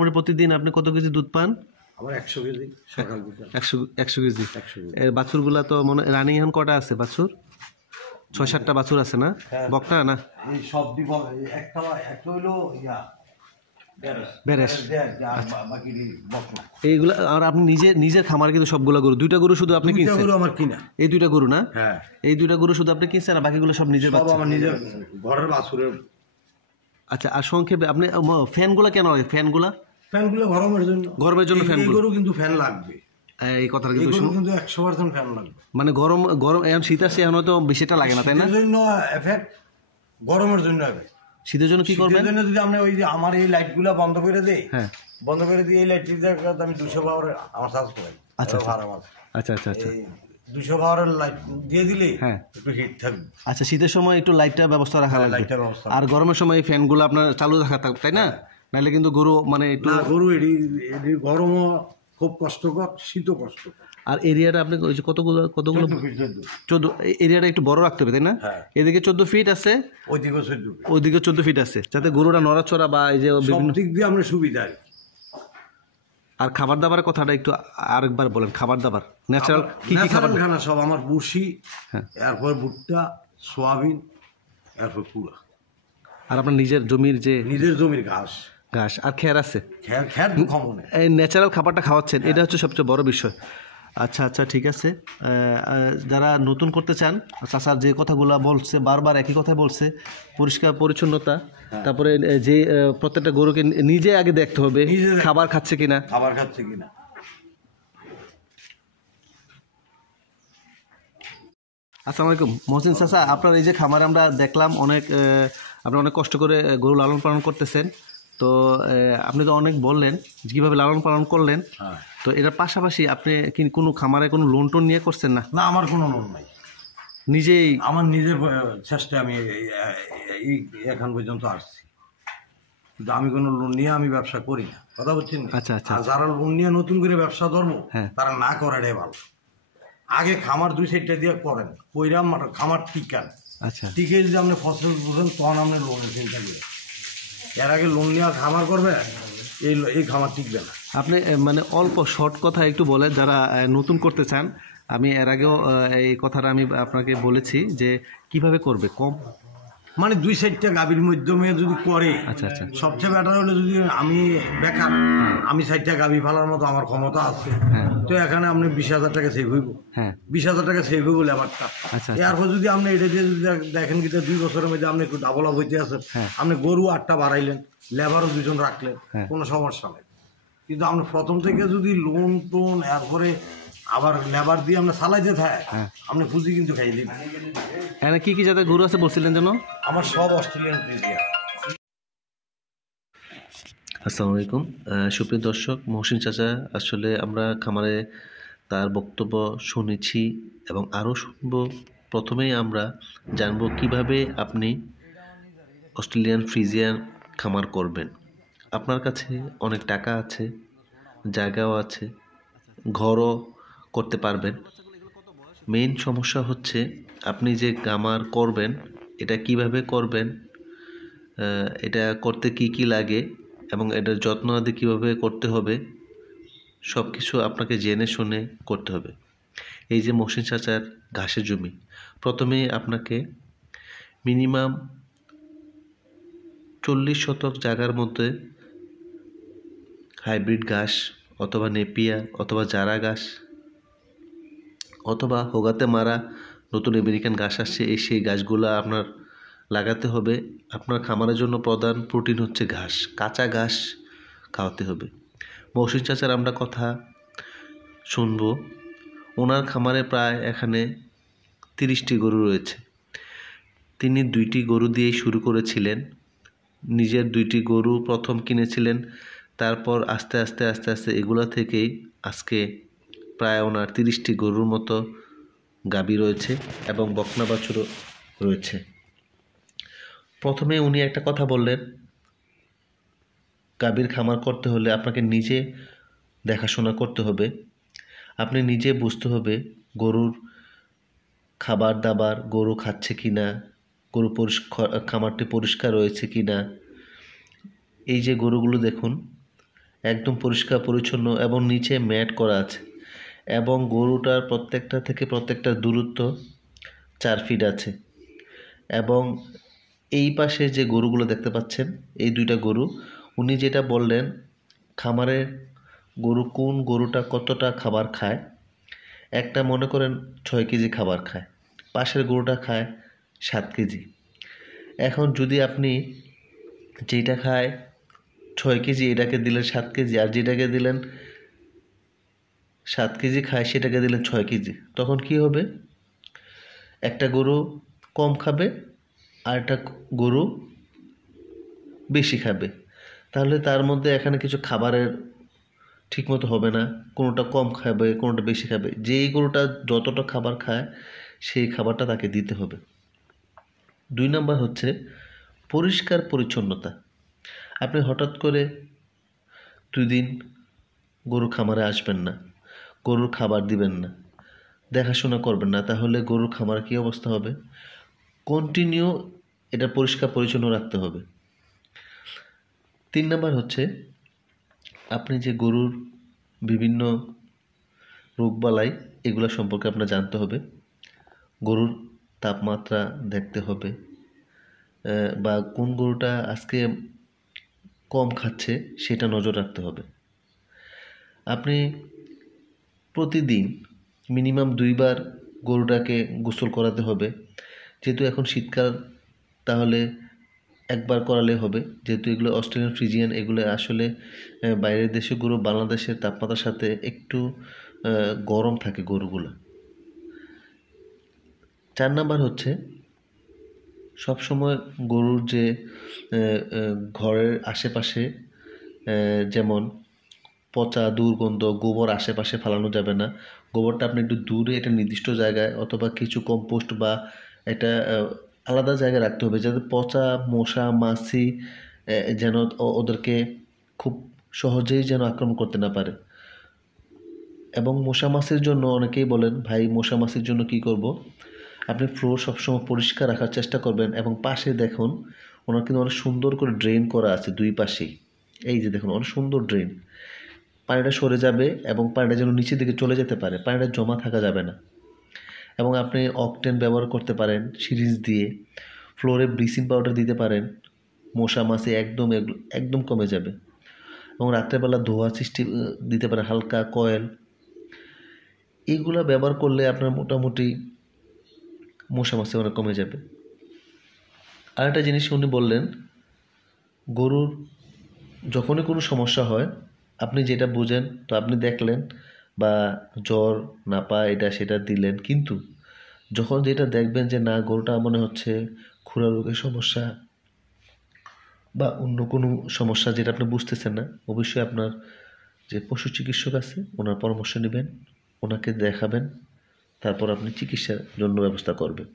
মোটামুটি প্রতিদিন আপনি কত কেজি দুধ পান? আমার 100 কেজি সকাল বিকাল। 100 কেজি। 100 কেজি। এর বাছুরগুলা তো মনে রানিং এখন কটা আছে বাছুর? 6-7টা বাছুর আছে না? বকনা না? এই সব দিব একটা হইলো বেরেশ। আচ্ছা। বাকি বকনা। এইগুলা আর আপনি নিজের খামার কিন্তু সবগুলা গরু, 2টা গরু শুধু আপনি কিনছেন? 2টা গরু আমার কিনা। এই 2টা গরু না? হ্যাঁ। এই 2টা গরু শুধু আপনি কিনছেন আর বাকিগুলো সব নিজের বাচ্চা? সব আমার নিজের ঘরের বাছুরের। আচ্ছা, আর সংক্ষেপে আপনি ফ্যানগুলো কেন লাগে? ফ্যানগুলো গরমের জন্য। গরমের জন্য ফ্যান গরু কিন্তু ফ্যান লাগবে। এই কথাটা কিন্তু 100% ফ্যান লাগবে। মানে গরম এখন শীত আসছে, এখন হয়তো বেশিটা লাগে না, তাই না? শীতের জন্য এফেক্ট, গরমের জন্য হবে। শীতের জন্য কি করবেন? শীতের জন্য যদি আমরা ওই যে আমার এই লাইটগুলো বন্ধ করে দেই, হ্যাঁ বন্ধ করে দিয়ে এই লাইটটি আমি 200 পাওয়ারের আমার চার্জ করাই। আচ্ছা আচ্ছা। 200 পাওয়ারের লাইট দিয়ে দিলে হ্যাঁ একটু হিট থাকবে। আচ্ছা, শীতের সময় একটু লাইটটা ব্যবস্থা রাখা লাগবে। লাইটের ব্যবস্থা। আর গরমের সময় এই ফ্যানগুলো আপনার চালু রাখা তাই না? নাহলে কিন্তু গরু মানে একটু গরু এডি গরমও খুব কষ্টকর, শীতও কষ্টকর। আর এরিয়াটা আপনি ওই যে কতগুলো 14 এরিয়াটা একটু বড় রাখতে হবে, তাই না? এদিকে 14 ফিট আছে, ওইদিকে 14 ফিট আছে, যাতে গরুরা নড়াচড়া বা এই যে সব দিক দিয়ে আমরা সুবিধা। আর খাবার দাবারের কথাটা একটু আরেকবার বলেন। খাবার দাবার ন্যাচারাল কি কি খাবার? খানা সব আমার বুসি, এরপর ভুট্টা, সোয়াবিন, এরপর কুড়া। আর আপনার নিজের জমির ঘাস আর খের আছে? খের কমন। এই ন্যাচারাল খাবারটা খাওয়াচ্ছেন, এটা হচ্ছে সবচেয়ে বড় বিষয়। আচ্ছা আচ্ছা, ঠিক আছে। যারা নতুন করতে চান, চাচার যে কথাগুলো বলছে, বারবার একই কথা বলছে, পরিষ্কার পরিচ্ছন্নতা, তারপরে যে প্রত্যেকটা গরুকে নিজে আগে দেখতে হবে খাবার খাচ্ছে কিনা। আসসালামু আলাইকুম মহসিন চাচা, আপনার এই যে খামারে আমরা দেখলাম আপনি অনেক কষ্ট করে গরু লালন পালন করতেছেন, তো আপনি তো অনেক বললেন কীভাবে লালন পালন করলেন, তো এটার পাশাপাশি আপনি কি কোনো খামারে কোনো লোন টোন নিয়ে করছেন? না না, আমার কোনো লোন নাই, আমার নিজের চেষ্টা আমি এখন পর্যন্ত আসছি, কিন্তু আমি কোনো লোন নিয়ে আমি ব্যবসা করি না, কথা বলছেন? আচ্ছা আচ্ছা। আর যারা লোন নিয়ে নতুন করে ব্যবসা ধরবো তারা না করাটাই ভালো। আগে খামার 2 সাইডটা দিয়ে করেন, কইরাম খামার টিকান। আচ্ছা, টিকে যদি আপনি ফসল বুঝেন তখন আপনি লোনের চিন্তা করেন। এর আগে লোন নিয়ে খামার করবে, এই খামার টিকবে না। আপনি মানে অল্প শর্ট কথা একটু বলেন, যারা নতুন করতে চান। আমি এর আগেও এই কথাটা আমি আপনাকে বলেছি যে কিভাবে করবে কম, মানে 2 সাইডটা গাভীর মাধ্যমে যদি করে। আচ্ছা আচ্ছা। সবচেয়ে বেটার হলো যদি আমি বেকার, আমি 6টা গাভী ফেলার মতো আমার ক্ষমতা আছে, তো এখানে আপনি 20,000 টাকা সেভ হইব। 20,000 টাকা সেভ হইব লেবারটা। এরপর যদি আপনি এটা দিয়ে যদি দেখেন কি 2 বছরের মধ্যে আপনি একটু ডাবল আপ হইতে আছেন, আপনি গরু 8টা বাড়াইলেন, লেবারও 2 জন রাখলেন, কোনো সমস্যা নেই। কিন্তু আপনি প্রথম থেকে যদি লোন টোন এরপরে আবার লেবার দিয়ে আমরা চালাইতে থাকে, আপনি পুঁজি কিন্তু খাই দিবেন। হ্যাঁ, কি কি জাতের গরু আছে বলছিলেন যেন? আমার সব অস্ট্রেলিয়ান ফ্রিজিয়ান। আসসালামু আলাইকুম সুপ্রিয় দর্শক, মহসিন চাচা আসলে আমরা খামারে তার বক্তব্য শুনেছি এবং আরও শুনব। প্রথমেই আমরা জানব কিভাবে আপনি অস্ট্রেলিয়ান ফ্রিজিয়ান খামার করবেন। আপনার কাছে অনেক টাকা আছে, জায়গাও আছে, ঘরও করতে পারবেন। মেইন সমস্যা হচ্ছে আপনি যে খামার করবেন এটা কিভাবে করবেন, এটা করতে কি কি লাগে এবং এটার যত্ন আদি কীভাবে করতে হবে, সব কিছু আপনাকে জেনে শুনে করতে হবে। এই যে মহসিন চাচার ঘাসের জমি, প্রথমে আপনাকে মিনিমাম 40 শতক জায়গার মধ্যে হাইব্রিড ঘাস অথবা নেপিয়ার অথবা জারা ঘাস অথবা হোগাতে মারা নতুন আমেরিকান ঘাস আসছে, সেই ঘাসগুলো আপনার লাগাতে হবে। আপনার খামারের জন্য প্রধান প্রোটিন হচ্ছে ঘাস, কাঁচা ঘাস খাওয়াতে হবে। মহসিন চাচার আমরা কথা শুনবো। ওনার খামারে প্রায় এখানে 30টি গরু রয়েছে। তিনি 2টি গরু দিয়েই শুরু করেছিলেন। নিজের 2টি গরু প্রথম কিনেছিলেন, তারপর আস্তে আস্তে আস্তে আস্তে এগুলা থেকেই আজকে প্রায় ওনার 30টি গরুর মতো গাভী রয়েছে এবং বকনা বাছুরও রয়েছে। প্রথমে উনি একটা কথা বললেন, গাভীর খামার করতে হলে আপনাকে নিজে দেখাশোনা করতে হবে। আপনি নিজে বুঝতে হবে গরুর খাবার দাবার গরু খাচ্ছে কি না, গরু খামারটি পরিষ্কার রয়েছে কি না। এই যে গরুগুলো দেখুন, একদম পরিষ্কার পরিচ্ছন্ন এবং নিচে ম্যাট করা আছে এবং গরুটার প্রত্যেকটা থেকে প্রত্যেকটার দূরত্ব 4 ফিট আছে এবং এই পাশে যে গরুগুলো দেখতে পাচ্ছেন এই দুইটা গরু উনি যেটা বললেন খামারে কোন গরুটা কতটা খাবার খায়, একটা মনে করেন 6 কেজি খাবার খায়, পাশের গরুটা খায় 7 কেজি। এখন যদি আপনি যেটা খায় 6 কেজি এটাকে দিলেন 7 কেজি আর যেটাকে দিলেন 7 কেজি খায় সেটাকে দিলেন 6 কেজি, তখন কি হবে? একটা গরু কম খাবে আর একটা গরু বেশি খাবে। তাহলে তার মধ্যে এখানে কিছু খাবারের ঠিকমতো হবে না, কোনোটা কম খাবে কোনোটা বেশি খাবে। যেই গরুটা যতটা খাবার খায় সেই খাবারটা তাকে দিতে হবে। 2 নাম্বার হচ্ছে পরিষ্কার পরিচ্ছন্নতা। আপনি হঠাৎ করে 2 দিন গরুর খামারে আসবেন না, গরুর খাবার দিবেন না, দেখাশোনা করবেন না, তাহলে গরুর খামার কী অবস্থা হবে? কন্টিনিউ এটা পরিষ্কার পরিচ্ছন্ন রাখতে হবে। 3 নাম্বার হচ্ছে আপনি যে গরুর বিভিন্ন রোগবালাই এগুলো সম্পর্কে আপনার জানতে হবে। গরুর তাপমাত্রা দেখতে হবে বা কোন গরুটা আজকে কম খাচ্ছে সেটা নজর রাখতে হবে। আপনি প্রতিদিন মিনিমাম 2 বার গরুটাকে গোসল করাতে হবে। যেহেতু এখন শীতকাল তাহলে 1 বার করালে হবে, যেহেতু এগুলো অস্ট্রেলিয়ান ফ্রিজিয়ান, এগুলো আসলে বাইরের দেশের গরু বাংলাদেশের তাপমাত্রার সাথে একটু গরম থাকে গরুগুলো। 4 নাম্বার হচ্ছে সবসময় গরুর যে ঘরের আশেপাশে যেমন পচা দুর্গন্ধ গোবর আশেপাশে ফেলানো যাবে না। গোবরটা আপনি একটু দূরে একটা নির্দিষ্ট জায়গায় অথবা কিছু কম্পোস্ট বা একটা আলাদা জায়গায় রাখতে হবে, যাতে পচা মশা মাছি যেন ওদেরকে খুব সহজেই যেন আক্রমণ করতে না পারে। এবং মশা মাছির জন্য অনেকেই বলেন ভাই মশা মাছির জন্য কী করব? আপনি ফ্লোর সবসময় পরিষ্কার রাখার চেষ্টা করবেন এবং পাশে দেখুন ওনার কিন্তু অনেক সুন্দর করে ড্রেন করা আছে 2 পাশেই। এই যে দেখুন অনেক সুন্দর ড্রেন, পানিটা সরে যাবে এবং পানিটা যেন নিচের দিকে চলে যেতে পারে, পানিটা জমা থাকা যাবে না। এবং আপনি অকটেন ব্যবহার করতে পারেন সিরিঞ্জ দিয়ে, ফ্লোরে ব্লিচিং পাউডার দিতে পারেন, মশা মাছি একদম কমে যাবে। এবং রাত্রেবেলা ধোয়া সৃষ্টি দিতে পারেন হালকা কয়েল, এইগুলো ব্যবহার করলে আপনার মোটামুটি মশা মাছি অনেক কমে যাবে। আরেকটা জিনিস উনি বললেন গরুর যখনই কোনো সমস্যা হয় আপনি যেটা বোঝেন তো আপনি দেখলেন বা জ্বর নাপা এটা সেটা দিলেন, কিন্তু যখন যেটা দেখবেন যে না গরুটা মনে হচ্ছে খুরা রোগের সমস্যা বা অন্য কোনো সমস্যা যেটা আপনি বুঝতেছেন না, অবশ্যই আপনার যে পশু চিকিৎসক আছে ওনার পরামর্শ নেবেন, ওনাকে দেখাবেন, তারপর আপনি চিকিৎসার জন্য ব্যবস্থা করবেন।